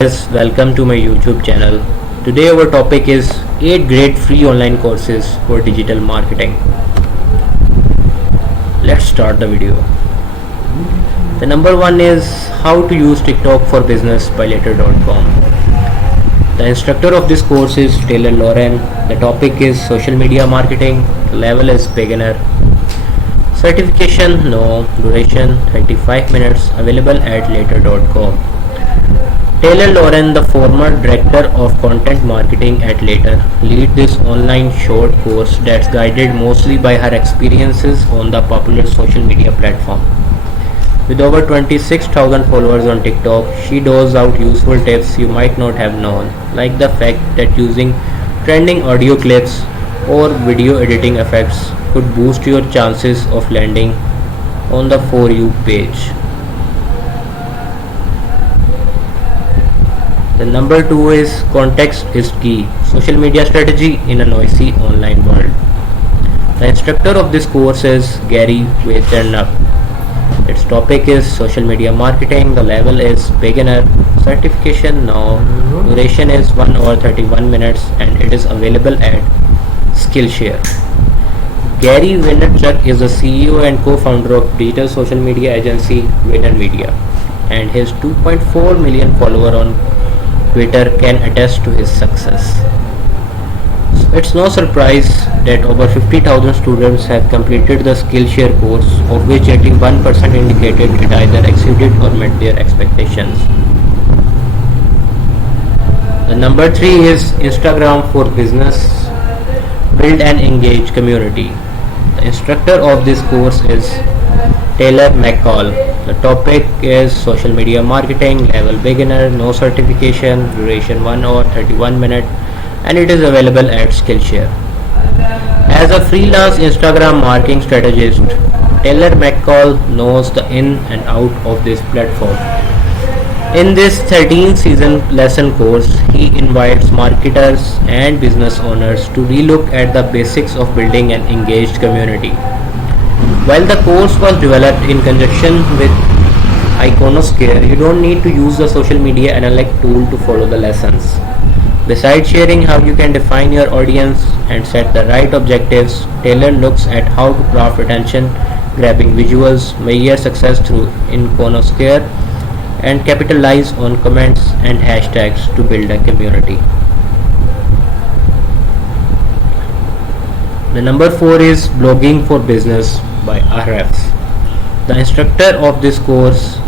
Guys, welcome to my YouTube channel. Today our topic is 8 great free online courses for digital marketing. Let's start the video. The number one is how to use TikTok for business by later.com. The instructor of this course is Taylor Loren. The topic is social media marketing. The level is beginner. Certification no, duration 35 minutes, available at later.com. Taylor Loren, the former director of content marketing at Later, leads this online short course that's guided mostly by her experiences on the popular social media platform. With over 26,000 followers on TikTok, she doles out useful tips you might not have known, like the fact that using trending audio clips or video editing effects could boost your chances of landing on the For You page. The number two is context is key. Social media strategy in a noisy online world. The instructor of this course is Gary Vaynerchuk. Its topic is social media marketing. The level is beginner. Certification no. Duration is 1 hour 31 minutes and it is available at Skillshare. Gary Vaynerchuk is the CEO and co-founder of digital social media agency VaynerMedia, and his 2.4 million follower on Twitter can attest to his success. So it's no surprise that over 50,000 students have completed the Skillshare course, of which 81% indicated it either exceeded or met their expectations. The number three is Instagram for business. Build an engaged community. The instructor of this course is Taylor McCall. The topic is social media marketing, level beginner, no certification, duration 1 hour 31 minutes, and it is available at Skillshare. As a freelance Instagram marketing strategist, Taylor McCall knows the in and out of this platform. In this 13-season lesson course, he invites marketers and business owners to relook at the basics of building an engaged community. While the course was developed in conjunction with Iconosphere, you don't need to use the social media analytic tool to follow the lessons. Besides sharing how you can define your audience and set the right objectives, Taylor looks at how to craft attention-grabbing visuals, measure success through Iconosphere, and capitalize on comments and hashtags to build a community. The number four is blogging for business by Ahrefs. The instructor of this course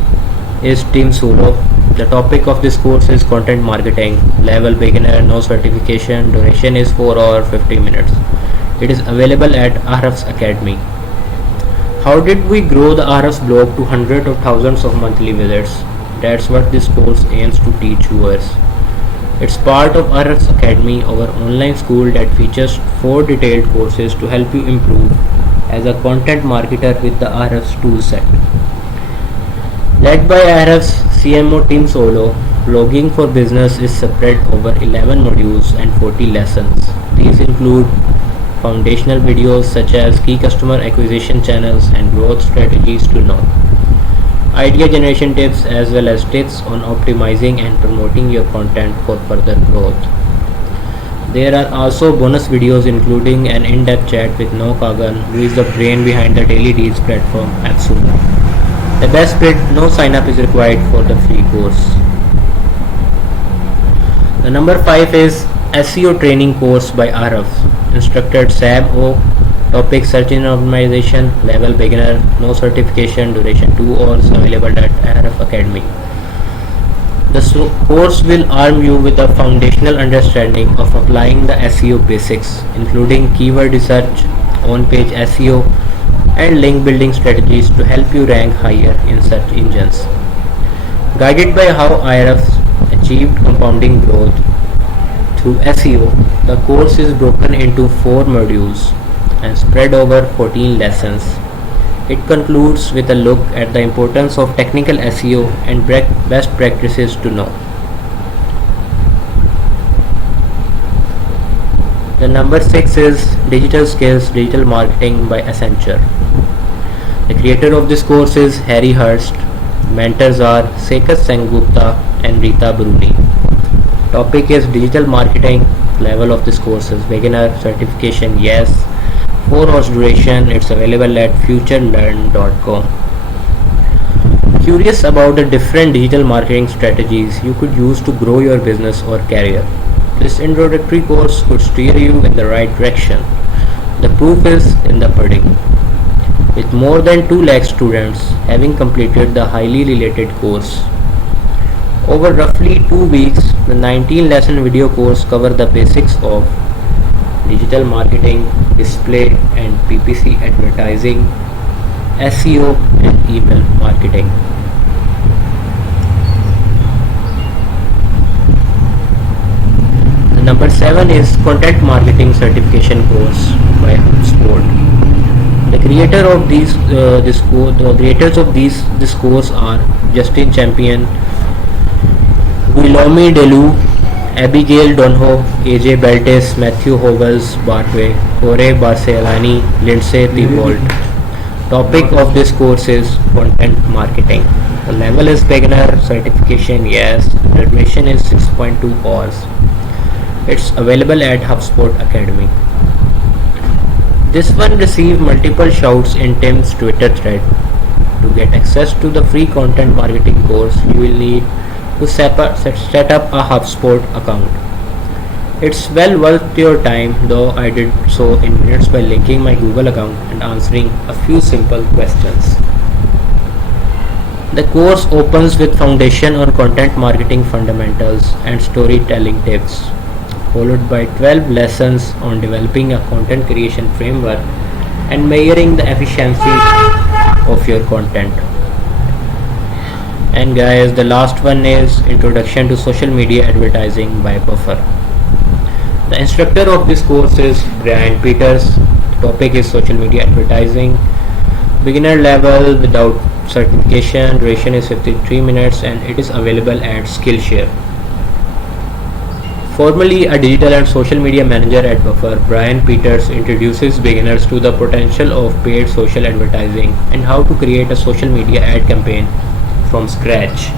is Tim Solo. The topic of this course is content marketing, level beginner, no certification, duration is 4 hours 50 minutes. It is available at Ahrefs Academy. How did we grow the Ahrefs blog to hundreds of thousands of monthly visits? That's what this course aims to teach viewers. It's part of Ahrefs Academy, our online school that features 4 detailed courses to help you improve as a content marketer with the Ahrefs toolset. Led by Ahrefs CMO Tim Solo, blogging for business is spread over 11 modules and 40 lessons. These include foundational videos such as key customer acquisition channels and growth strategies to know, idea generation tips, as well as tips on optimizing and promoting your content for further growth. There are also bonus videos including an in-depth chat with Noah Kagan, who is the brain behind the daily deals platform AppSumo. The best bit, no sign-up is required for the free course. The number 5 is SEO training course by Ahrefs. Instructor Sam O. Topic search engine optimization, level beginner, no certification, duration 2 hours, available at Ahrefs Academy. The course will arm you with a foundational understanding of applying the SEO basics, including keyword research, on-page SEO, and link building strategies to help you rank higher in search engines. Guided by how Ahrefs achieved compounding growth through SEO, the course is broken into 4 modules and spread over 14 lessons. It concludes with a look at the importance of technical SEO and best practices to know. The number 6 is Digital Skills Digital Marketing by Accenture. The creator of this course is Harry Hurst. Mentors are Sekhar Sengupta and Rita Bruni. Topic is digital marketing. Level of this course is beginner. Certification yes. 4 hours duration. It's available at futurelearn.com. Curious about the different digital marketing strategies you could use to grow your business or career? This introductory course could steer you in the right direction. The proof is in the pudding. With more than 2 lakh students having completed the highly related course. Over roughly 2 weeks, the 19 lesson video course covers the basics of digital marketing, display and PPC advertising, SEO and email marketing. The number 7 is Content Marketing Certification course by HubSpot. The creator of the creators of this course are Justin Champion, Guillaume Delou, Abigail Donho, AJ Beltis, Matthew Hovels Bartway, Jorge Barcelani, Lindsay Thibault. Topic of this course is content marketing. The level is beginner. Certification yes. The duration is 6.2 hours. It's available at HubSpot Academy. This one received multiple shouts in Tim's Twitter thread. To get access to the free content marketing course, you will need to set up a HubSpot account. It's well worth your time, though I did so in minutes by linking my Google account and answering a few simple questions. The course opens with Foundation on Content Marketing Fundamentals and Storytelling Tips, followed by 12 lessons on developing a content creation framework and measuring the efficiency of your content. And guys, the last one is Introduction to Social Media Advertising by Buffer. The instructor of this course is Brian Peters. The topic is social media advertising. Beginner level without certification. Duration is 53 minutes and it is available at Skillshare. Formerly a digital and social media manager at Buffer, Brian Peters introduces beginners to the potential of paid social advertising and how to create a social media ad campaign from scratch.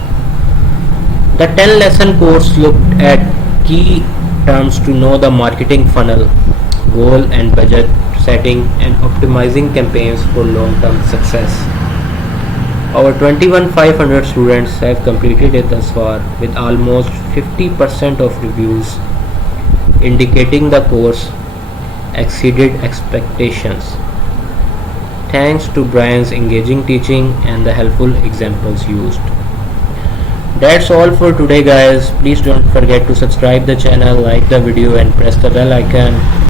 The 10 lesson course looked at key terms to know the marketing funnel, goal and budget setting and optimizing campaigns for long-term success. Our 21,500 students have completed it thus far with almost 50% of reviews indicating the course exceeded expectations. Thanks to Brian's engaging teaching and the helpful examples used. That's all for today guys. Please don't forget to subscribe the channel, like the video and press the bell icon